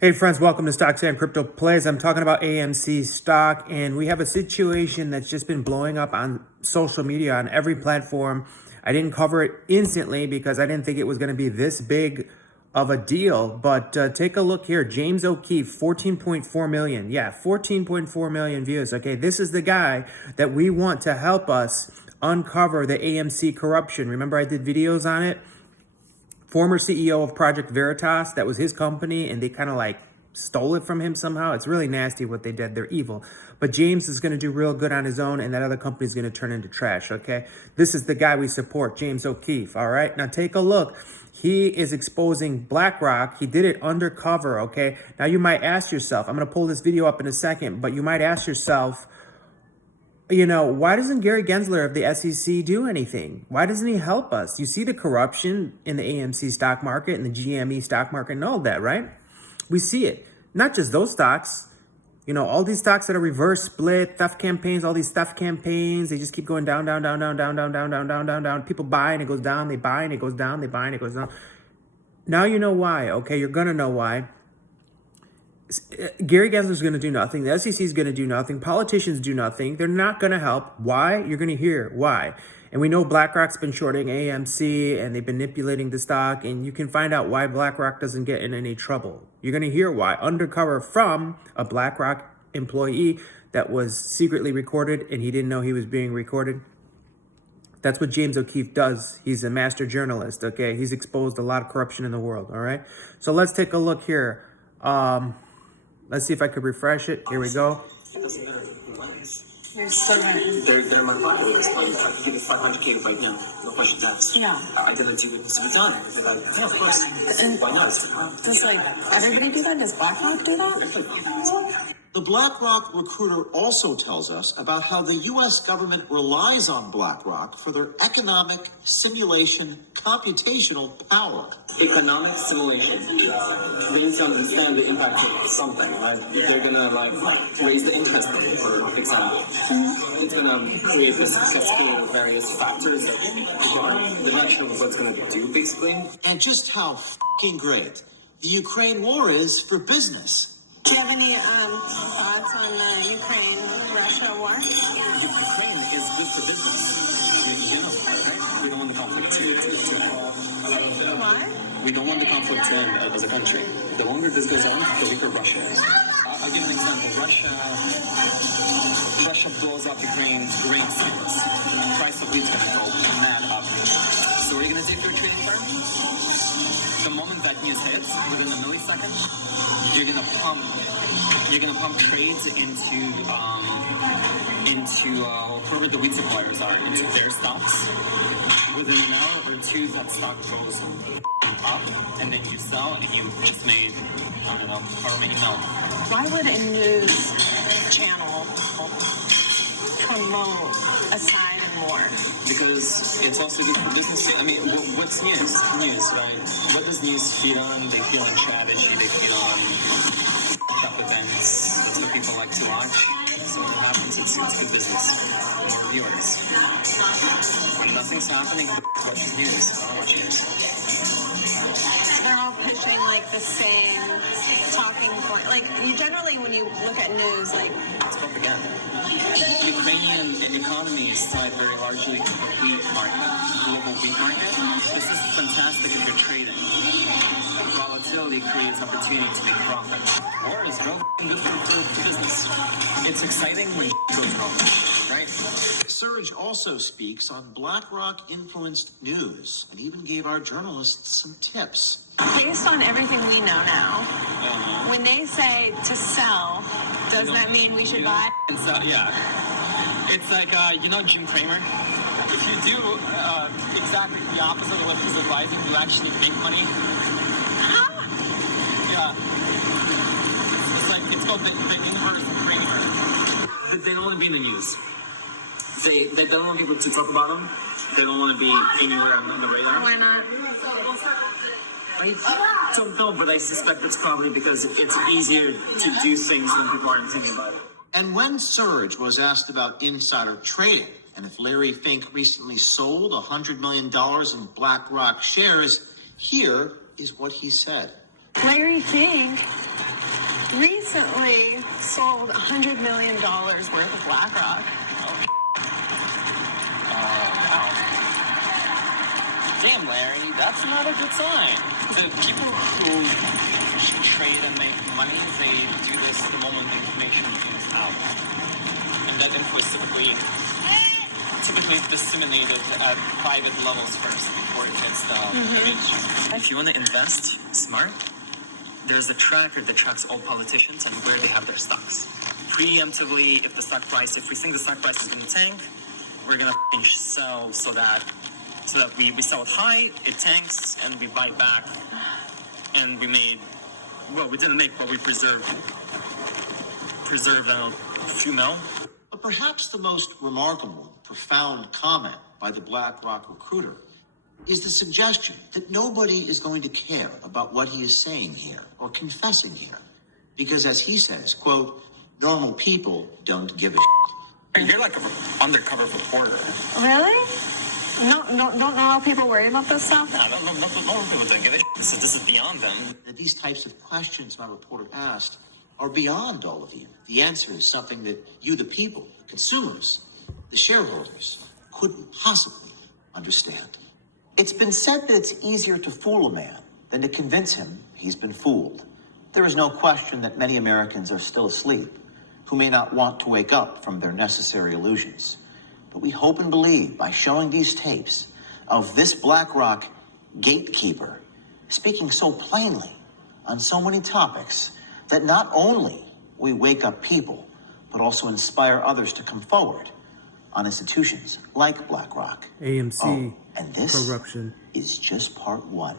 Hey friends, welcome to Stocks and Crypto Plays. I'm talking about AMC stock, and we have a situation that's just been blowing up on social media on every platform. I didn't cover it instantly because I didn't think it was going to be this big of a deal, but take a look here. James O'Keefe, 14.4 million. Yeah, 14.4 million views. Okay, this is the guy that we want to help us uncover the AMC corruption. Remember I did videos on it? Former CEO of Project Veritas, that was his company, and they kind of like stole it from him somehow. It's really nasty what they did. They're evil. But James is going to do real good on his own, and that other company is going to turn into trash, okay? This is the guy we support, James O'Keefe, all right? Now take a look. He is exposing BlackRock. He did it undercover, okay? Now you might ask yourself, I'm going to pull this video up in a second, but you might ask yourself, you know, why doesn't Gary Gensler of the SEC do anything? Why doesn't he help us? You see the corruption in the AMC stock market and the GME stock market and all that, right? We see it. Not just those stocks. You know, all these stocks that are reverse split, theft campaigns, all these theft campaigns, they just keep going down, down, down, down, down, down, down, down, down, down, down. People buy and it goes down, they buy and it goes down, they buy and it goes down. Now you know why, okay? You're going to know why. Gary Gensler is going to do nothing. The SEC is going to do nothing. Politicians do nothing. They're not going to help. Why? You're going to hear why. And we know BlackRock's been shorting AMC and they've been manipulating the stock. And you can find out why BlackRock doesn't get in any trouble. You're going to hear why. Undercover from a BlackRock employee that was secretly recorded and he didn't know he was being recorded. That's what James O'Keefe does. He's a master journalist, okay? He's exposed a lot of corruption in the world, all right? So let's take a look here. Let's see if I could refresh it. Here we go. It doesn't matter who lies. They're in my pocket. I can give it 500K right now. No questions asked. Yeah. I did it to be done. Yeah, of course. Why not? Does everybody do that? Does BlackRock do that? The BlackRock recruiter also tells us about how the U.S. government relies on BlackRock for their economic simulation computational power. Economic simulation. They need to understand the impact of something, right? They're gonna raise the interest rate, for example. It's gonna create this cascade of various factors that they're not sure what it's gonna do, basically. And just how f***ing great the Ukraine war is for business. Do you have any thoughts on the Ukraine-Russia war? Ukraine is good for business. You know, right? We don't want the conflict to end. What? We don't want the conflict to end as a country. The longer this goes on, the weaker Russia is. I'll give you an example. Russia blows up Ukraine's grain silos. The price of wheat's going to go mad up. So what are you going to do if you're a trading firm? The moment that news hits, within a millisecond, you're gonna pump trades into whoever the wheat suppliers are, into their stocks. Within an hour or two, that stock goes up, and then you sell, and you just made, I don't know, however many mil. Why would a news channel promote a side in war? Because it's also good for business. I mean, what's news? News, right? What does news feed on? They feed on chat issue. They feed on chat events. That's what people like to watch. So when it happens, it's good business. More viewers. When nothing's happening, watch the news. I don't watch news. They're all pushing the same talking point. You generally, when you look at news, it's propaganda. The Ukrainian economy is tied very largely to the wheat market, global wheat market. This is fantastic if you're trading. Volatility creates opportunity to make profit. War is real good for business. It's exciting when goes wrong, right? Surge also speaks on BlackRock-influenced news and even gave our journalists some tips. based on everything we know now, when they say to sell, does that mean we should buy? Yeah. It's like, Jim Cramer. If you do exactly the opposite of what he's advising, you actually make money. Huh? Yeah. It's called the inverse Cramer. They don't want to be in the news. They don't want people to talk about them. They don't want to be anywhere on the radar. Why not? I don't know, but I suspect it's probably because it's easier to do things when people aren't thinking about it. And when Surge was asked about insider trading and if Larry Fink recently sold $100 million in BlackRock shares, here is what he said. Larry Fink recently sold $100 million worth of Blackrock. Wow. Damn, Larry, that's not a good sign. The people who trade and make money, they do this the moment the information is out. And that info is typically disseminated at private levels first before it hits the mainstream. If you want to invest smart, there's a tracker that tracks all politicians and where they have their stocks. Preemptively, if we think the stock price is going to tank, we're going to sell so that we sell it high, it tanks, and we buy back. And we didn't make, but we preserved a few mil. But perhaps the most remarkable, profound comment by the BlackRock recruiter is the suggestion that nobody is going to care about what he is saying here or confessing here. Because as he says, quote, normal people don't give a shit. You're like an undercover reporter. Really? No, don't normal people worry about this stuff? No, normal people don't give a shit. This is beyond them. That these types of questions my reporter asked are beyond all of you. The answer is something that you, the people, the consumers, the shareholders, couldn't possibly understand. It's been said that it's easier to fool a man than to convince him he's been fooled. There is no question that many Americans are still asleep, who may not want to wake up from their necessary illusions. But we hope and believe by showing these tapes of this BlackRock gatekeeper speaking so plainly on so many topics that not only we wake up people, but also inspire others to come forward on institutions like BlackRock. AMC and this corruption is just part one.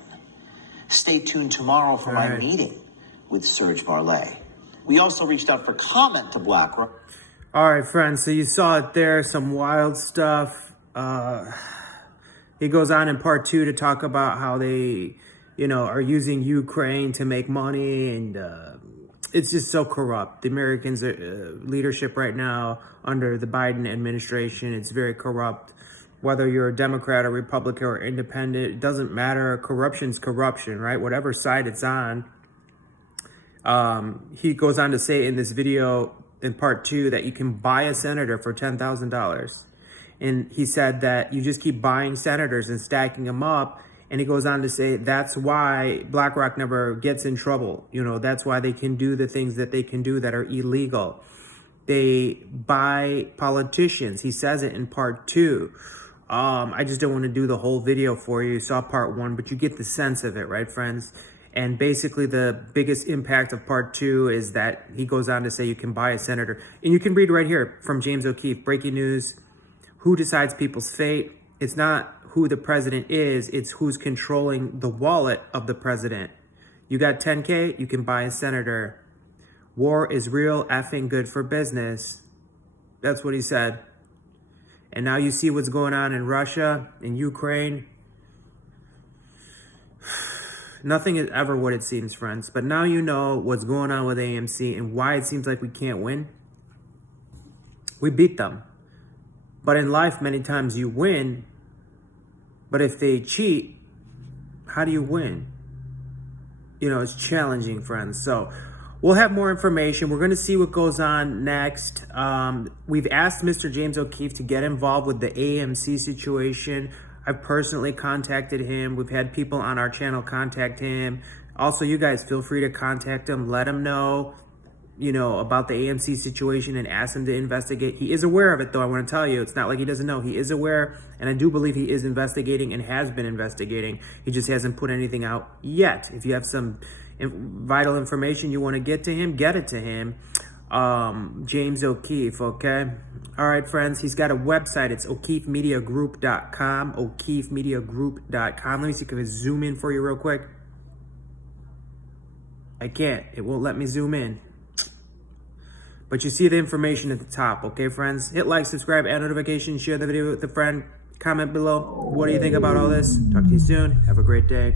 Stay tuned tomorrow for my meeting with Serge Varley. We also reached out for comment to BlackRock. All right, friends, so you saw it there, some wild stuff. He goes on in part 2 to talk about how they, are using Ukraine to make money, and it's just so corrupt. The Americans' leadership right now under the Biden administration, it's very corrupt. Whether you're a Democrat or Republican or independent, it doesn't matter. Corruption's corruption, right? Whatever side it's on. He goes on to say in this video in part 2 that you can buy a senator for $10,000. And he said that you just keep buying senators and stacking them up. And he goes on to say that's why BlackRock never gets in trouble. That's why they can do the things that they can do that are illegal. They buy politicians. He says it in part 2. I just don't want to do the whole video for you. You saw part 1, but you get the sense of it, right, friends? And basically the biggest impact of part 2 is that he goes on to say you can buy a senator. And you can read right here from James O'Keefe, breaking news. Who decides people's fate? It's not who the president is, it's who's controlling the wallet of the president. You got 10K, you can buy a senator. War is real effing good for business. That's what he said. And now you see what's going on in Russia, in Ukraine. Nothing is ever what it seems, friends. But now you know what's going on with AMC and why it seems like we can't win. We beat them. But in life, many times you win. But if they cheat, how do you win? It's challenging, friends. So we'll have more information. We're going to see what goes on next. We've asked Mr. James O'Keefe to get involved with the AMC situation. I've personally contacted him. We've had people on our channel contact him. Also, you guys feel free to contact him. Let him know, about the AMC situation and ask him to investigate. He is aware of it, though. I want to tell you, it's not like he doesn't know. He is aware, and I do believe he is investigating and has been investigating. He just hasn't put anything out yet. If you have some vital information you want to get to him, get it to him. James O'Keefe, okay? All right, friends, he's got a website. It's o'keefemediagroup.com, o'keefemediagroup.com. Let me see if I can zoom in for you real quick. I can't. It won't let me zoom in. But you see the information at the top, okay, friends? Hit like, subscribe, add notifications, share the video with a friend. Comment below. What do you think about all this? Talk to you soon. Have a great day.